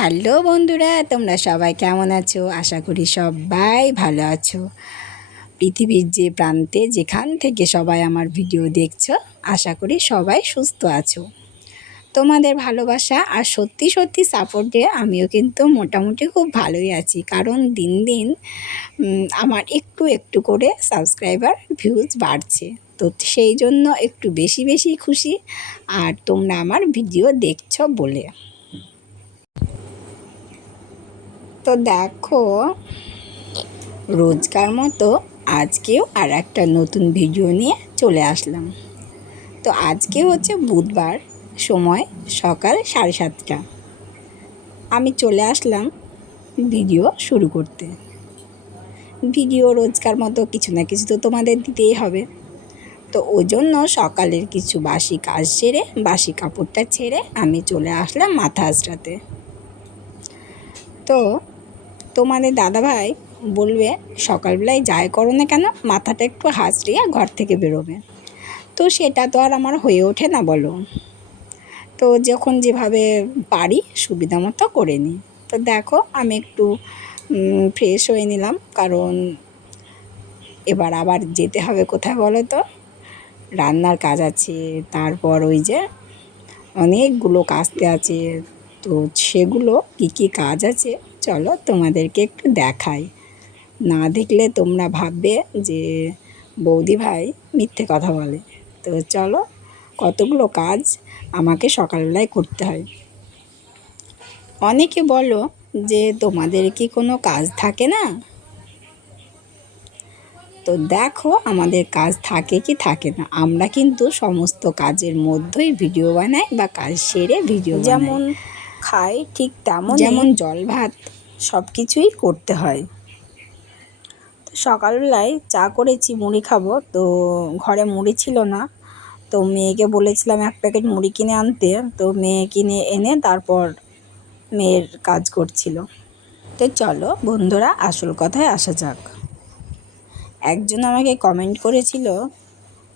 Hello বন্ধুরা, তোমরা সবাই কেমন আছো? আশা করি সবাই ভালো আছো। পৃথিবীর যে প্রান্তে যেখান থেকে সবাই আমার ভিডিও দেখছো, আশা করি সবাই সুস্থ আছো। তোমাদের ভালোবাসা আর সত্যি সত্যি সাপোর্টে আমিও কিন্তু মোটামুটি খুব ভালোই আছি, কারণ দিন দিন আমার একটু একটু করে সাবস্ক্রাইবার ভিউজ বাড়ছে। তো সেই জন্য একটু বেশি বেশি খুশি, আর তোমরা আমার ভিডিও দেখছো বলে। তো দেখো, রোজকার মতো আজকেও আর একটা নতুন ভিডিও নিয়ে চলে আসলাম। তো আজকে হচ্ছে বুধবার, সময় সকাল 7:30। আমি চলে আসলাম ভিডিও শুরু করতে। ভিডিও রোজকার মতো কিছু না কিছু তো তোমাদের দিতেই হবে। তো ওই জন্য সকালের কিছু বাসি কাজ সেরে, বাসি কাপড়টা ছেড়ে আমি চলে আসলাম মাথা আঁচড়াতে। তো তোমাদের দাদাভাই বলবে, সকালবেলায় যাই করো না কেন, মাথাটা একটু হাঁচড়িয়ে ঘর থেকে বেরোবে। তো সেটা তো আর আমার হয়ে ওঠে না বলো। তো যখন যেভাবে পারি সুবিধা মতো করে নিই। তো দেখো, আমি একটু ফ্রেশ হয়ে নিলাম, কারণ এবার আবার যেতে হবে কোথায় বলো তো, রান্নার কাজ আছে, তারপর ওই যে অনেকগুলো কাজতে আছে। তো সেগুলো কী কী কাজ আছে চলো তোমাদেরকে একটু দেখাই। না দেখলে তোমরা ভাববে যে বৌদি ভাই মিথ্যে কথা বলে। তো চলো, কতগুলো কাজ আমাকে সকালবেলায় করতে হয়। অনেকে বলো যে তোমাদের কি কোনো কাজ থাকে না? তো দেখো, আমাদের কাজ থাকে কি থাকে না, আমরা কিন্তু সমস্ত কাজের মধ্যেই ভিডিও বানাই বা কাজ সেরে ভিডিও বানাই। যেমন খাই ঠিক তেমন, যেমন জল ভাত সব কিছুই করতে হয়। সকালবেলায় চা করেছি, মুড়ি খাবো। তো ঘরে মুড়ি ছিল না, তো মেয়েকে বলেছিলাম এক প্যাকেট মুড়ি কিনে আনতে। তো মেয়ে কিনে এনে তারপর মেয়ের কাজ করছিল। তো চলো বন্ধুরা, আসল কথায় আসা যাক। একজন আমাকে কমেন্ট করেছিল,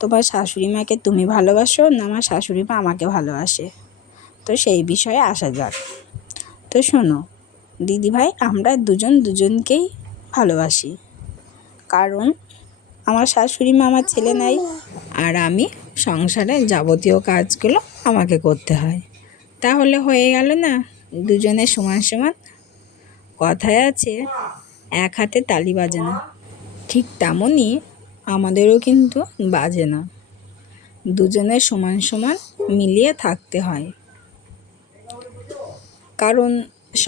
তোমার শাশুড়ি মাকে তুমি ভালোবাসো না আমার শাশুড়ি মা আমাকে ভালোবাসে? তো সেই বিষয়ে আসা যাক। তো শোনো দিদিভাই, আমরা দুজন দুজনকেই ভালোবাসি, কারণ আমার শাশুড়ি মা আমার ছেলে নাই, আর আমি সংসারের যাবতীয় কাজগুলো আমাকে করতে হয়। তাহলে হয়ে গেল না, দুজনে সমান সমান। কথায় আছে, এক হাতে তালি বাজে না, ঠিক তেমনই আমাদেরও কিন্তু বাজে না। দুজনের সমান সমান মিলিয়ে থাকতে হয়, কারণ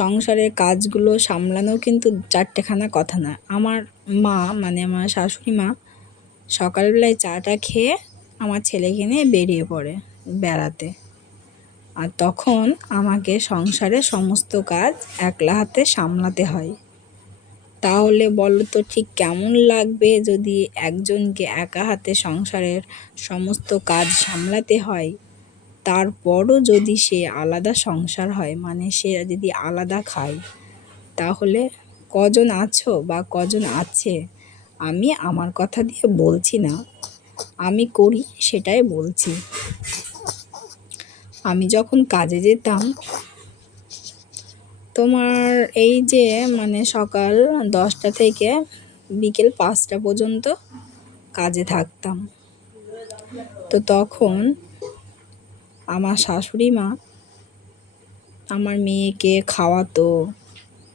সংসারের কাজগুলো সামলানো কিন্তু চারটেখানা কথা না। আমার মা মানে আমার শাশুড়ি মা সকালবেলায় চাটা খেয়ে আমার ছেলেকে নিয়ে বেরিয়ে পড়ে বেড়াতে, আর তখন আমাকে সংসারের সমস্ত কাজ একলা হাতে সামলাতে হয়। তাহলে বলো তো ঠিক কেমন লাগবে যদি একজনকে একা হাতে সংসারের সমস্ত কাজ সামলাতে হয়, তারপরও যদি সে আলাদা সংসার হয়, মানে সে যদি আলাদা খায়, তাহলে কজন আছো বা কজন আছে? আমি আমার কথা দিয়ে বলছি না, আমি করি সেটাই বলছি। আমি যখন কাজে যেতাম, তোমার এই যে মানে সকাল 10টা থেকে বিকেল 5টা পর্যন্ত কাজে থাকতাম। তো তখন আমার শাশুড়ি মা আমার মেয়েকে খাওয়াতো,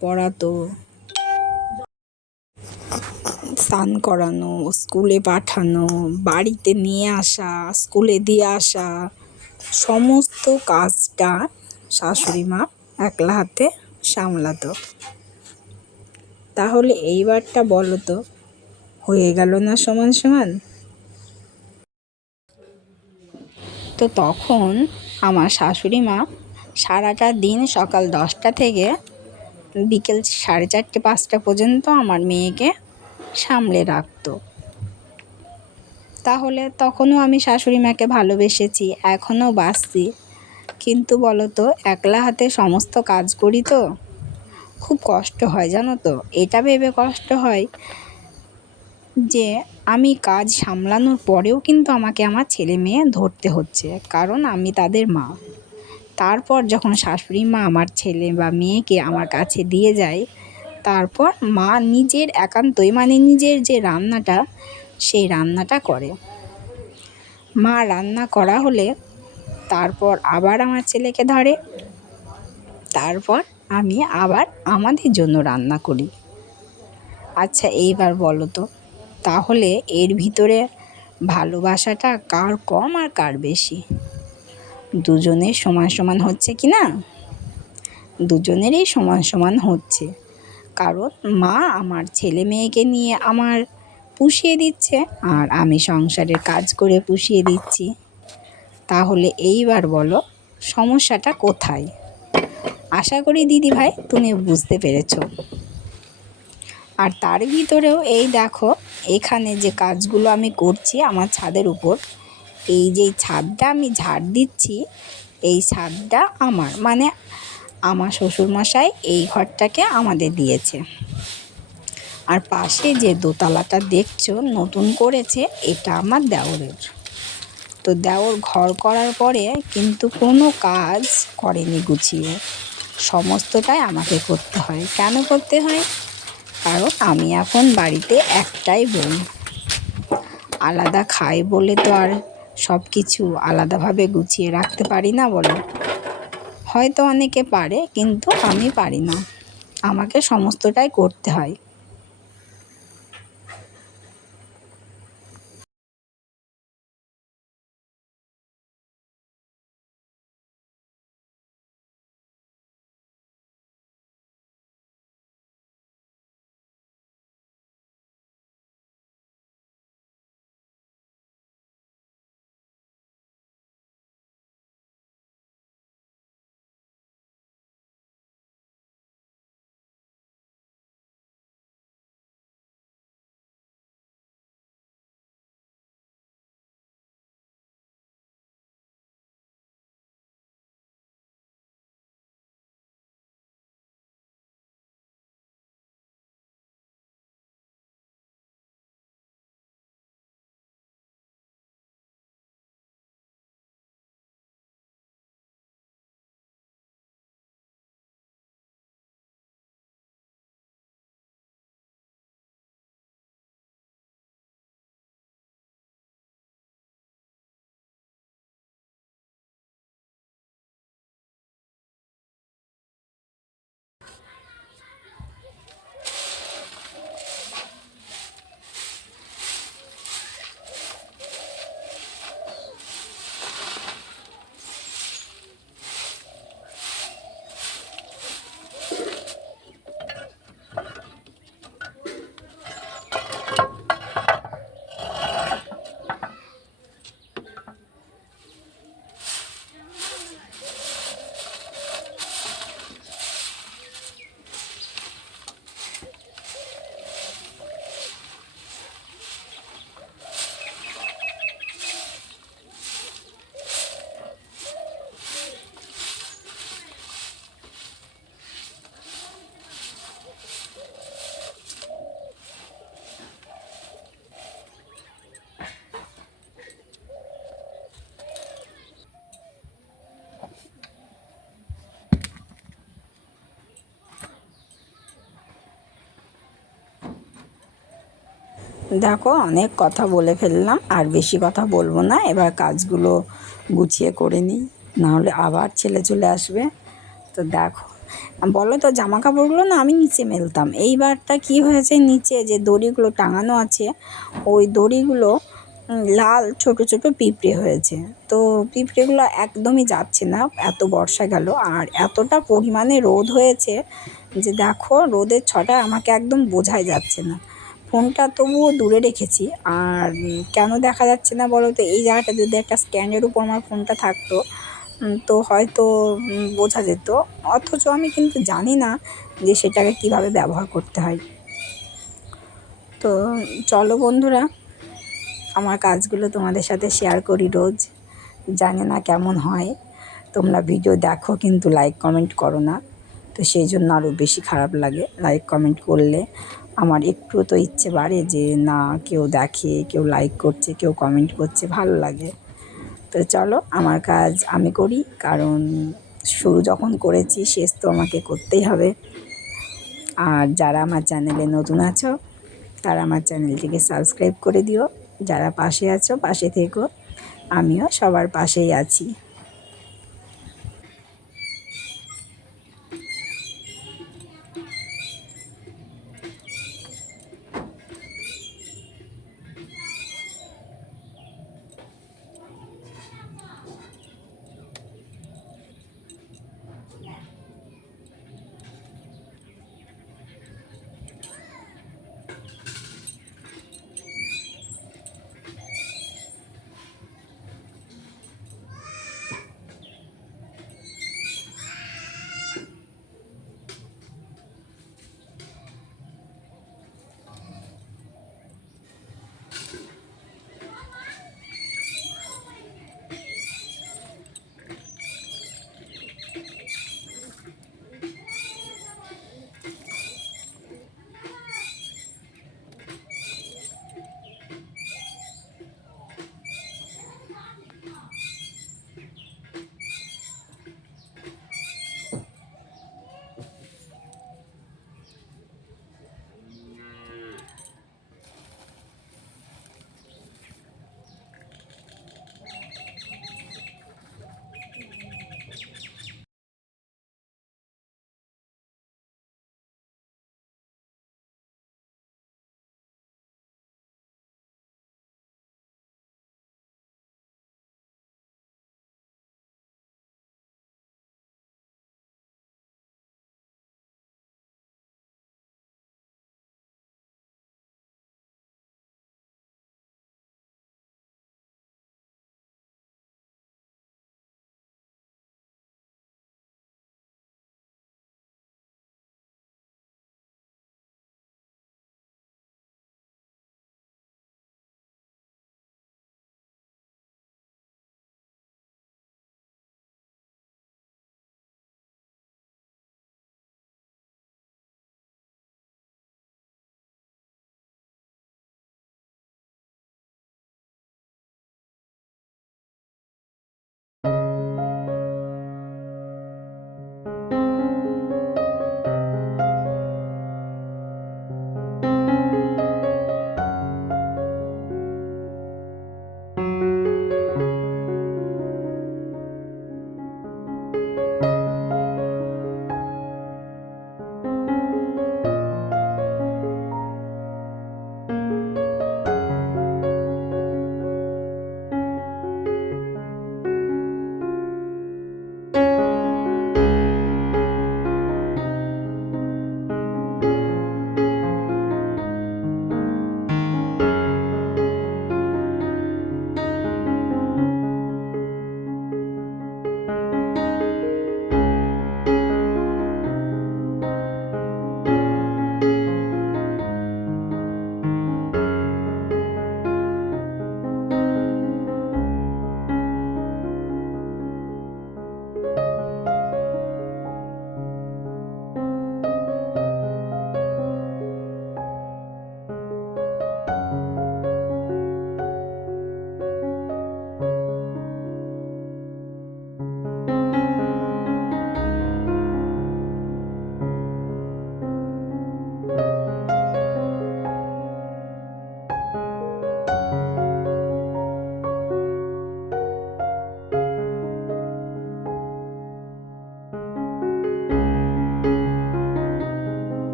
পড়াতো, স্নান করানো, স্কুলে পাঠানো, বাড়িতে নিয়ে আসা, স্কুলে দিয়ে আসা, সমস্ত কাজটা শাশুড়ি মা একলা হাতে সামলাতো। তাহলে এইবারটা বলো তো, হয়ে গেল না সমান সমান? তো তখন আমার শাশুড়ি মা সারাটা দিন সকাল 10টা থেকে বিকেল 4:30-5টা পর্যন্ত আমার মেয়েকে সামলে রাখতো। তাহলে তখনও আমি শাশুড়ি মাকে ভালোবেসেছি, এখনও বাসছি। কিন্তু বলো তো, একলা হাতে সমস্ত কাজ করি তো খুব কষ্ট হয়, জানো তো। এটা ভেবে কষ্ট হয় যে আমি কাজ সামলানোর পরেও কিন্তু আমাকে আমার ছেলে মেয়ে ধরতে হচ্ছে, কারণ আমি তাদের মা। তারপর যখন শাশুড়ি মা আমার ছেলে বা মেয়েকে আমার কাছে দিয়ে যায়, তারপর মা নিজের একান্তই মানে নিজের যে রান্নাটা সেই রান্নাটা করে। মা রান্না করা হলে তারপর আবার আমার ছেলেকে ধরে, তারপর আমি আবার আমাদের জন্য রান্না করি। আচ্ছা এইবার বলো তো, তাহলে এর ভিতরে ভালোবাসাটা কার কম আর কার বেশি? দুজনের সমান সমান হচ্ছে কি না? দুজনেরই সমান সমান হচ্ছে, কারণ মা আমার ছেলে মেয়েকে নিয়ে আমার পুষিয়ে দিচ্ছে আর আমি সংসারের কাজ করে পুষিয়ে দিচ্ছি। তাহলে এইবার বলো সমস্যাটা কোথায়? আশা করি দিদিভাই তুমি বুঝতে পেরেছো। আর তার ভিতরেও এই দেখো, এখানে যে কাজগুলো আমি করছি আমার ছাদের উপর, এই যে ছাদটা আমি ঝাড় দিচ্ছি, এই ছাদটা আমার মানে আমার শ্বশুরমশাই এই ঘরটাকে আমাদের দিয়েছে। আর পাশে যে দোতলাটা দেখছো নতুন করেছে, এটা আমার দেওরের। তো দেওর ঘর করার পরে কিন্তু কোনো কাজ করেনি গুছিয়ে, সমস্তটাই আমাকে করতে হয়। কেন করতে হয়? কারণ আমি এখন বাড়িতে একটাই বউ, আলাদা খাই বলে তো আর সব কিছু আলাদাভাবে গুছিয়ে রাখতে পারি না বলো। হয়তো অনেকে পারে কিন্তু আমি পারি না, আমাকে সমস্তটাই করতে হয়। দেখো অনেক কথা বলে ফেললাম, আর বেশি কথা বলবো না, এবার কাজগুলো গুছিয়ে করে নিই, নাহলে আবার ছেলে চলে আসবে। তো দেখো, বলো তো জামা কাপড়গুলো না আমি নিচে মেলতাম, এইবারটা কি হয়েছে, নিচে যে দড়িগুলো টাঙানো আছে ওই দড়িগুলো লাল ছোট ছোট পিঁপড়ে হয়েছে। তো পিঁপড়েগুলো একদমই যাচ্ছে না, এত বর্ষা গেল আর এতটা পরিমাণে রোদ হয়েছে যে দেখো রোদের ছটা আমাকে একদম বোঝাই যাচ্ছে না। ফোনটা তবুও দূরে রেখেছি, আর কেন দেখা যাচ্ছে না বলো তো, এই জায়গাটা যদি একটা স্ট্যান্ডের উপর আমার ফোনটা থাকতো তো হয়তো বোঝা যেত, অথচ আমি কিন্তু জানি না যে সেটাকে কিভাবে ব্যবহার করতে হয়। তো চলো বন্ধুরা, আমার কাজগুলো তোমাদের সাথে শেয়ার করি রোজ, জানি না কেমন হয়। তোমরা ভিডিও দেখো কিন্তু লাইক কমেন্ট করো না, তো সেই জন্য আরও বেশি খারাপ লাগে। লাইক কমেন্ট করলে আমার একটু তো ইচ্ছে বাড়ে যে না, কেউ দেখে, কেউ লাইক করছে, কেউ কমেন্ট করছে, ভালো লাগে। তো চলো আমার কাজ আমি করি, কারণ শুরু যখন করেছি শেষ তো আমাকে করতেই হবে। আর যারা আমার চ্যানেলে নতুন আছো তারা আমার চ্যানেলটিকে সাবস্ক্রাইব করে দিও। যারা পাশে আছো পাশে থেকো, আমিও সবার পাশেই আছি।